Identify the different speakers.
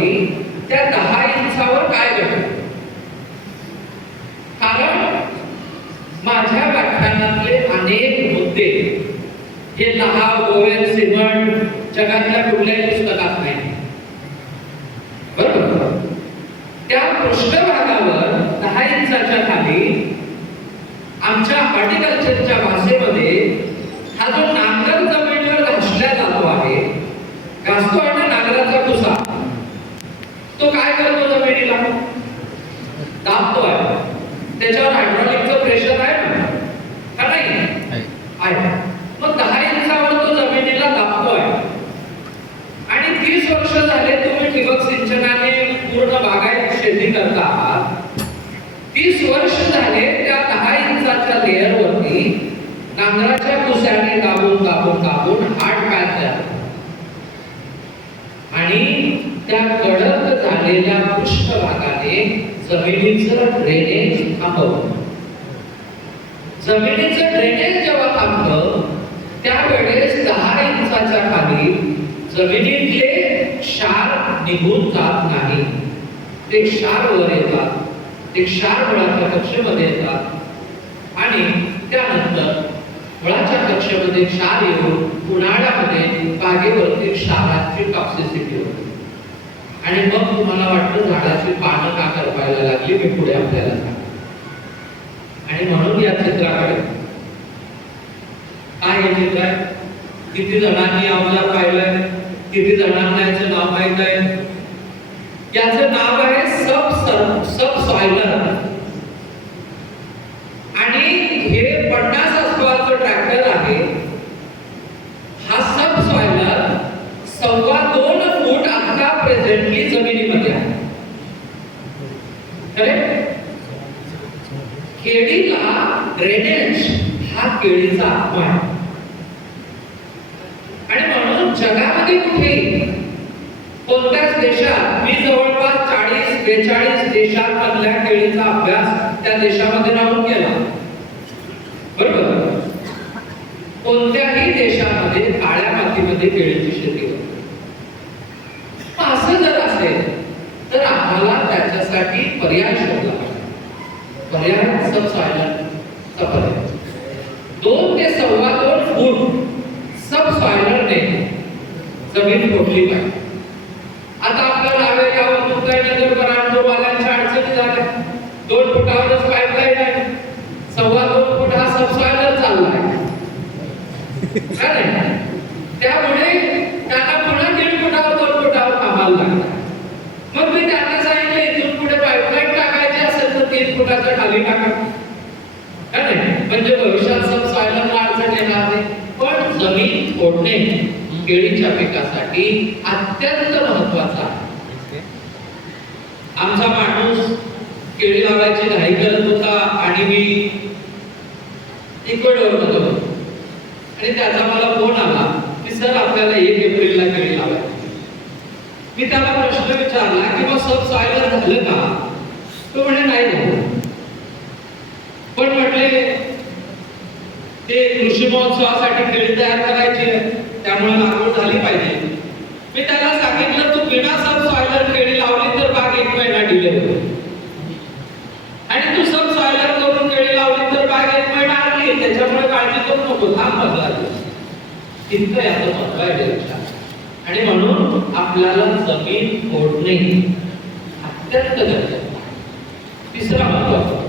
Speaker 1: होईल त्या दहा इंचावर काय घडलं कारण माझ्या व्याख्यानातले अनेक मुद्दे हे लहा गोवेल सिमंट जगातल्या कुठल्याही पुस्तकात नाही. बरोबर? त्या पृष्ठभागावर दहा इंचाच्या खाली आमच्या हॉर्टिकल्चरच्या भाषेमध्ये हा जो नांगर जमिनीवर घासला जातो आहे घासतो आहे ना नांगराचा कुसा तो काय करतो दाबतोय त्याच्यावर हायड्रॉलिकचं प्रेशर आहे ना? का नाही? आहे. मग दहा इंचावर तो जमिनीला दाबतोय आणि तीस वर्ष झाले तुम्ही ठिबक सिंचनाने पूर्ण बागायत शेती करता. आहात तीस वर्ष झाले त्या दहा इंचाच्या लेअरवरती नांगराच्या कुस्याने दाबून दाबून पॅच तयार होतो. आणि त्या झालेल्या पृष्ठभागाने जमिनीचं ड्रेनेज थांबवलं जमिनीचं ड्रेनेज जेव्हा थांबलं त्यावेळेस दहा इंचाच्या खाली जमिनीतले क्षार निघून जात नाही. ते क्षार वर येतात ते क्षार मुळाच्या कक्षेमध्ये येतात. आणि त्यानंतर मुळाच्या कक्षेमध्ये क्षार येऊन उन्हाळ्यामध्ये बागेवरती क्षाराची टॉक्सिसिटी होते. आणि मग तुम्हाला वाटतं झाडाची पानं का करपायला लागली मी पुढे आपल्याला आणि म्हणून या चित्राकडे. काय हे चित्र आहे? किती जणांनी अवजार पाहिलंय? किती जणांना याचं नाव माहीत आहे? याचं नाव आहे सब सब सॉयलर आणि हे पन्नास अस्वाचं ट्रॅक्टर आहे हा सब सॉइलर सव्वा दोन फूट आता प्रेझेंटली जमिनीमध्ये आहे. केळीला ड्रेनेज हा केळीचा आत्मा आहे. आणि म्हणून जगामध्ये कुठेही कोणत्याच देशात मी जवळपास चाळीस बेचाळीस देशांमधल्या केळीचा अभ्यास त्या देशामध्ये राहून केला. बरोबर? कोणत्याही देशामध्ये काळ्या मातीमध्ये केळीची शेती होते. असं जर असेल तर आम्हाला त्याच्यासाठी पर्याय शोधला पर्याय पर्याय सबसॉयलरचा पर्याय दोन ते सव्वा दोन फूट सबसॉयलरने जमीन फोडली पाहिजे. आता आपल्याला नावेगाव मुंबई नगर परांडो अडचणी झाल्या दोन फुटावरच पाईपलाईन आहे सव्वा दोन फूट हा सबसॉयलर चाललाय का नाही? त्यामुळे त्यांना पुन्हा दीड फुटावर दोन फुटावर कामाला लागणार मग मी त्यांना सांगितलं इथून पुढे पाईपलाईन टाकायची असेल तर तीन खाली टाका म्हणजे भविष्यात सबसॉयलरला अडचण येणार नाही. पण जमीन फोडणे केळीच्या पिकासाठी अत्यंत महत्त्वाचा आमचा माणूस केळी लावायची घाई करत होता आणि मी इक्वेडोरमध्ये होतो आणि त्याचा मला फोन आला की सर आपल्याला एक एप्रिलला केळी लावायची मी त्याला प्रश्न विचारला की मग सब सायलर झालं का? तो म्हणे नाही झालं. पण म्हटले ते कृषी महोत्सवासाठी केळी तयार करायची आहे. त्यामुळे लागवड झाली पाहिजे. मी त्याला सांगितलं तू बिना सब सॉयलर केळी लावली तर बाग एक महिना डिले आणि तू सब सॉयलर करून केळी लावली तर बाग एक महिना आली. त्याच्यामुळे काळजी करू नको. थांब पंधरा इतकं याचं महत्त्व आहे लक्षात आणि म्हणून आपल्याला जमीन फोडणे अत्यंत गरजेचं तिसरा महत्त्वाचा